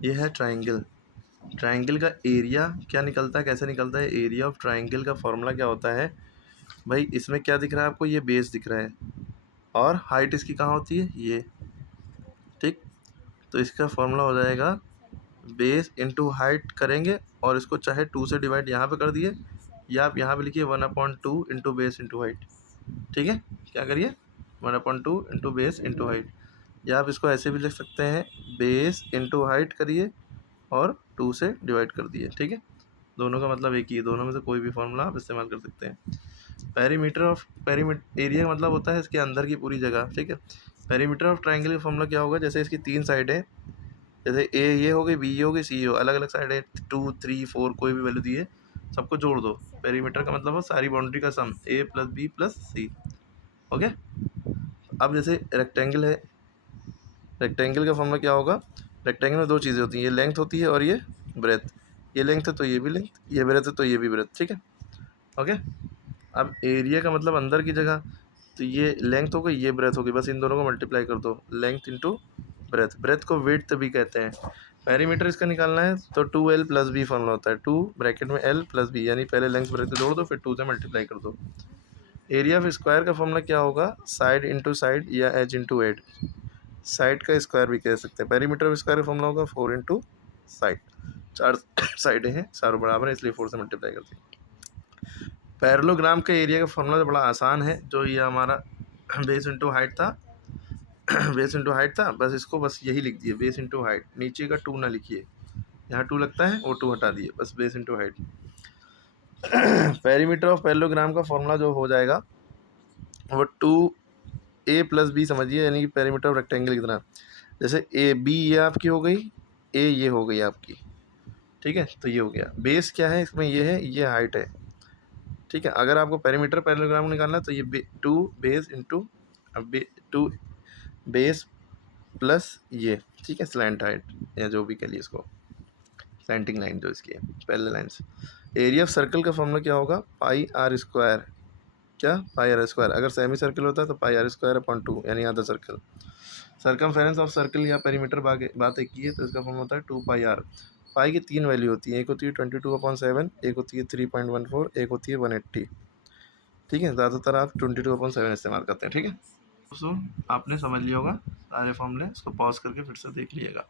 ये है triangle. Triangle का एरिया क्या निकलता है, कैसे निकलता है? एरिया ऑफ ट्राइंगल का फॉर्मूला क्या होता है भाई? इसमें क्या दिख रहा है आपको? ये बेस दिख रहा है और हाइट इसकी कहाँ होती है? ये, ठीक। तो इसका फॉर्मूला हो जाएगा बेस इंटू हाइट करेंगे और इसको चाहे 2 से डिवाइड यहाँ पे कर दिए या आप यहाँ पे लिखिए 1/2 इंटू बेस इंटू हाइट। ठीक है, क्या करिए 1/2 इंटू बेस इंटू हाइट, या आप इसको ऐसे भी लिख सकते हैं बेस इंटू हाइट करिए और 2 से डिवाइड कर दिए। ठीक है, दोनों का मतलब एक ही है, दोनों में से कोई भी फॉर्मूला आप इस्तेमाल कर सकते हैं। पेरीमीटर एरिया का मतलब होता है इसके अंदर की पूरी जगह। ठीक है, पेरीमीटर ऑफ ट्राइंगल का फॉर्मूला क्या होगा? जैसे इसकी 3 साइड है, जैसे ए ये हो गई, बी ये हो गई, सी ये हो, अलग अलग साइड है, 2 3 4 कोई भी वैल्यू दिए, सबको जोड़ दो। पेरीमीटर का मतलब हो सारी बाउंड्री का सम, ए प्लस बी प्लस सी। ओके, अब जैसे रेक्टेंगल है, रेक्टेंगल का फॉर्मूला क्या होगा? रेक्टेंगल में 2 चीज़ें होती हैं, ये लेंथ होती है और ये ब्रेथ। ये लेंथ है तो ये भी लेंथ, ये ब्रेथ है तो ये भी ब्रेथ। ठीक है, ओके। अब एरिया का मतलब अंदर की जगह, तो ये लेंथ हो गई, ये ब्रेथ हो गई, बस इन दोनों को मल्टीप्लाई कर दो, लेंथ इंटू ब्रेथ। ब्रेथ को विड्थ भी कहते हैं। पेरीमीटर इसका निकालना है तो 2l प्लस बी फॉर्मूला होता है, 2 ब्रैकेट में l प्लस बी, यानी पहले लेंथ ब्रेथ जोड़ दो फिर 2 से मल्टीप्लाई कर दो। एरिया ऑफ स्क्वायर का फॉर्मूला क्या होगा? साइड इंटू साइड या एज इंटू एड, साइड का स्क्वायर भी कह सकते हैं। पेरीमीटर ऑफ स्क्वायर का फॉर्मूला होगा 4 इंटू साइड, 4 साइडें हैं, चारों बराबर है इसलिए 4 से मल्टीप्लाई करते हैं। पैरेललोग्राम का एरिया का फॉर्मूला तो बड़ा आसान है, जो ये हमारा बेस इंटू हाइट था बेस इंटू हाइट था, बस इसको बस यही लिख दिए बेस इंटू हाइट, नीचे का 2 ना लिखिए, यहाँ 2 लगता है वो 2 हटा दिए, बस base into height. Perimeter of parallelogram का फॉर्मूला जो हो जाएगा वो 2a प्लस बी समझिए, यानी कि पेरीमीटर ऑफ रेक्टेंगल की तरह। जैसे ए बी ये आपकी हो गई, ए ये हो गई आपकी। ठीक है, तो ये हो गया। बेस क्या है इसमें? ये है, ये हाइट है। ठीक है, अगर आपको पेरीमीटर पैरेललोग्राम निकालना है तो ये 2 बेस इंटू 2 बेस प्लस ये, ठीक है, स्लैंट हाइट या जो भी कह लिए इसको, स्लैंटिंग लाइन जो इसकी है, parallel lines. Area of circle का फॉर्मूला क्या होगा? पाई आर स्क्वायर। क्या? पाई आर स्क्वायर। अगर सेमी सर्कल होता है तो पाई आर स्क्वायर अपॉन 2, यानी आधा सर्कल। सर्कमफेरेंस ऑफ सर्कल या पेरीमीटर बात एक की है तो इसका फॉर्मूला होता है 2 पाई आर। पाई की 3 वैल्यू होती है, एक होती है 22/7, एक होती है 3.14, एक होती है 180। ठीक है, ज़्यादातर आप 22/7 इस्तेमाल करते हैं। ठीक है दोस्तों, आपने समझ लिया होगा सारे फॉर्मूले, इसको पॉज करके फिर से देख लीजिएगा।